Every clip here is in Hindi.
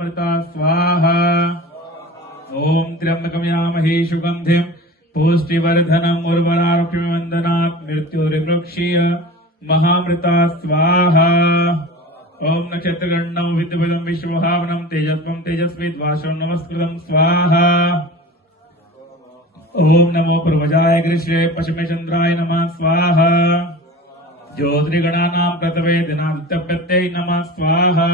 महामृता स्वाहा। ओम त्र्यंबकं यामहे सुगंधिं पुष्टिवर्धनम् उर्वरारुक्मिवन्दनात् मृत्युर्विवृक्षीय महामृता स्वाहा। ओम नक्षत्रगणं विद्युपदं विश्वभावनं तेजस्वं तेजस्विद्वासं नमस्कृतं स्वाहा। ओम नमो पूर्वजाय गृष्ये पश्चिमे चंद्राय नमः स्वाहा। ज्योतिर्गणानां प्रतवे दिनादित्यप्रत्यय नमः स्वाहा।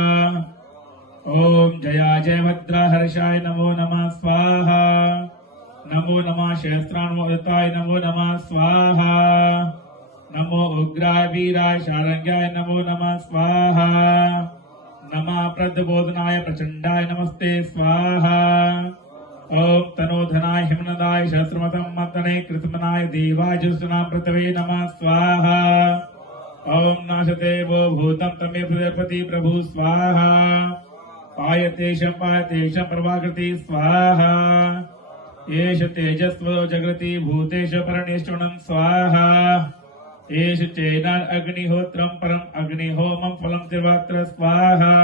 ओम जया जय भद्रा हर्षाय नमो नमः स्वाहा। नमो नमः सहस्रानुमोदिताय नमो नमः स्वाहा। नमो उग्राय वीराय शारंग्याय नमो नमः स्वाहा। नमः प्रद्बोधनाय प्रचंडाय नमस्ते स्वाहा। ओम तनोधनाय हिमनदाय सहस्रमतं मर्दने कृतमनाय देवाय जुष्टनां पृथ्वे नमः स्वाहा। ओम नाशते वो भूतं तमे प्रजापति प्रभु स्वाहा। पायतेशं प्रभाकृति स्वाहा। एष तेजस्व जगति भूतेश परमेश्वरं स्वाहा। एष चैनान अग्निहोत्रं परम अग्निहोमं फलं त्रिवात्र स्वाहा।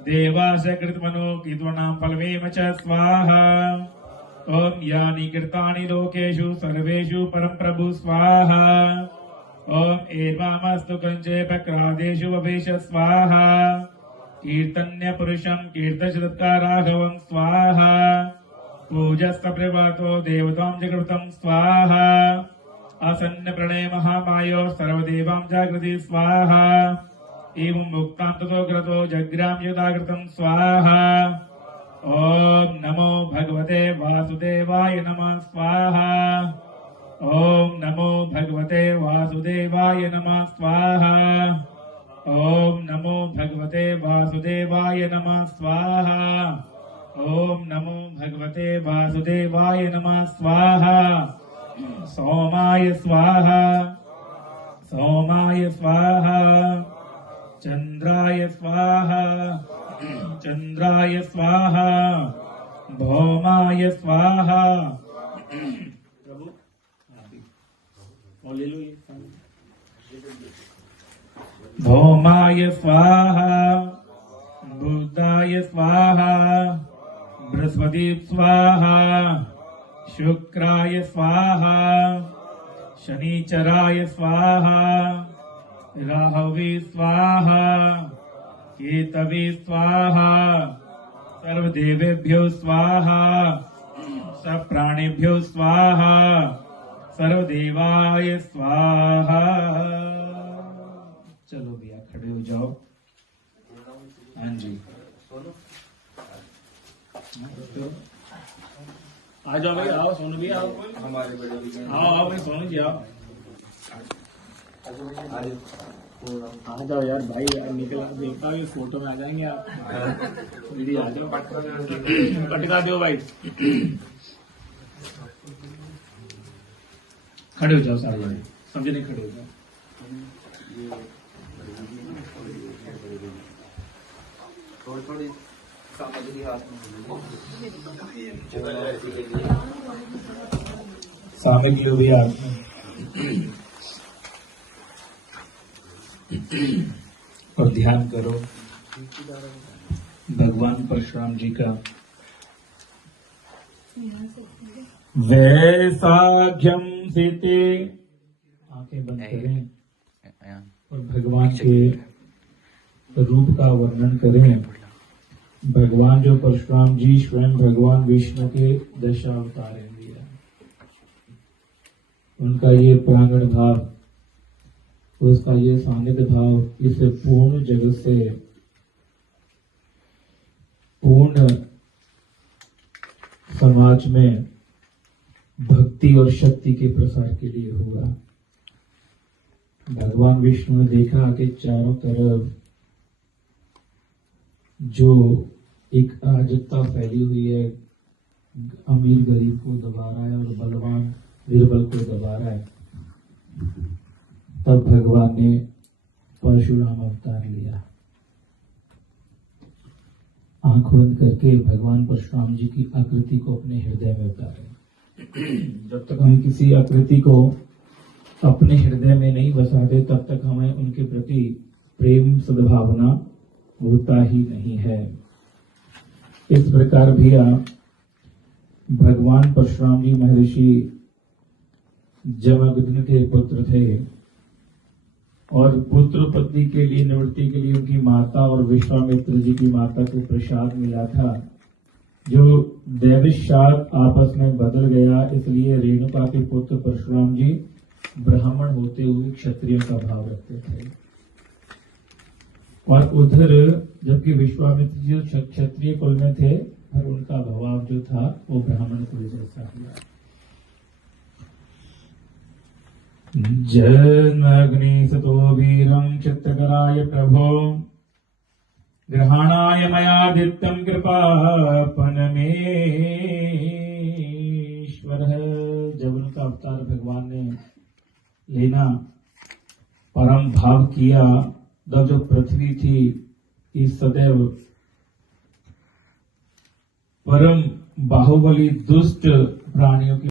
देवास कृतमनो कीर्तनां फलमेव च स्वाहा। ओम यानि कृतानि लोकेषु सर्वेषु परम प्रभु स्वाहा। ओम एवामस्तु कंचे पक्रादेषु ववेश स्वाहा। कीर्तन्य पुरुषं कीर्तयित्वा राघवं स्वाहा। पूजस्तप्रभातो देवतां जगृतं स्वाहा। आसन्न प्रणय महामायो सर्वदेवां जागृति स्वाहा। एवं मुक्तां ततो ग्रतो जग्राम यदाकृतं स्वाहा। ओम नमो भगवते वासुदेवाय नमः स्वाहा। ओम नमो भगवते वासुदेवाय नमः स्वाहा। ओम नमो भगवते वासुदेवाय नमः स्वाहा। ओम नमो भगवते वासुदेवाय नमः स्वाहा। सोमाय स्वाहा। सोमाय स्वाहा। चंद्राय स्वाहा। चंद्राय स्वाहा। भौमाय स्वाहा। प्रभु और ले लो ये। भौमाय स्वाहा। बुधाय स्वाहा। बृहस्पति स्वाहा। शुक्राय स्वाहा। शनिचराय स्वाहा। राहवे स्वाहा। केतवे स्वाहा। सर्वदेवेभ्यो स्वाहा। सब प्राणिभ्यो स्वाहा। सर्वदेवाय स्वाहा। चलो भैया खड़े हो जाओ। हाँ जी आ जाओ भाई, आओ सोनू भी आओ। हमारे बड़े आओ आओ भाई सोनू जी आओ। आ जाओ यार भाई, यार निकला देखता हूँ फोटो में आ जाएंगे आप। दीदी आ जाओ, पटका दो भाई। खड़े हो जाओ सारे भाई, समझे नहीं, खड़े हो जाओ। थोड़ी सामग्री हाथ में, सामग्री भी हाथ में। और ध्यान करो भगवान परशुराम जी का। वैसाख्यम सीते, आंखें बंद करें और भगवान के रूप का वर्णन करें। भगवान जो परशुराम जी स्वयं भगवान विष्णु के दशावतार हैं, उनका ये प्रांगण भाव, उसका ये सानिध्य भाव इस पूर्ण जगत से पूर्ण समाज में भक्ति और शक्ति के प्रसार के लिए होगा। भगवान विष्णु ने देखा कि चारों तरफ जो एक अराजकता फैली हुई है, अमीर गरीब को दबा रहा है और बलवान निर्बल को दबा रहा है, तब भगवान ने परशुराम अवतार लिया। आंख बंद करके भगवान परशुराम जी की आकृति को अपने हृदय में उतारें। जब तक हम किसी आकृति को अपने हृदय में नहीं बसाते, तब तक हमें उनके प्रति प्रेम सद्भावना होता ही नहीं है। इस प्रकार भी भगवान परशुराम जी महर्षि जमदग्नि के पुत्र थे और पुत्र पत्नी के लिए निवृत्ति के लिए उनकी माता और विश्वामित्र जी की माता को प्रसाद मिला था, जो दैवशाद आपस में बदल गया। इसलिए रेणुका के पुत्र परशुराम जी ब्राह्मण होते हुए क्षत्रियों का भाव रखते थे और उधर जबकि विश्वामित्र जी क्षत्रिय कुल में थे और उनका भाव जो था वो ब्राह्मण कुल जैसा हुआ। जन्मग्नि सतो वीरं चित्तकराय प्रभो ग्रहणाय मयादित्यं कृपापनमेश्वर। जब उनका अवतार भगवान ने लेना परम भाव किया, तब जो पृथ्वी थी इस सदैव परम बाहुबली दुष्ट प्राणियों की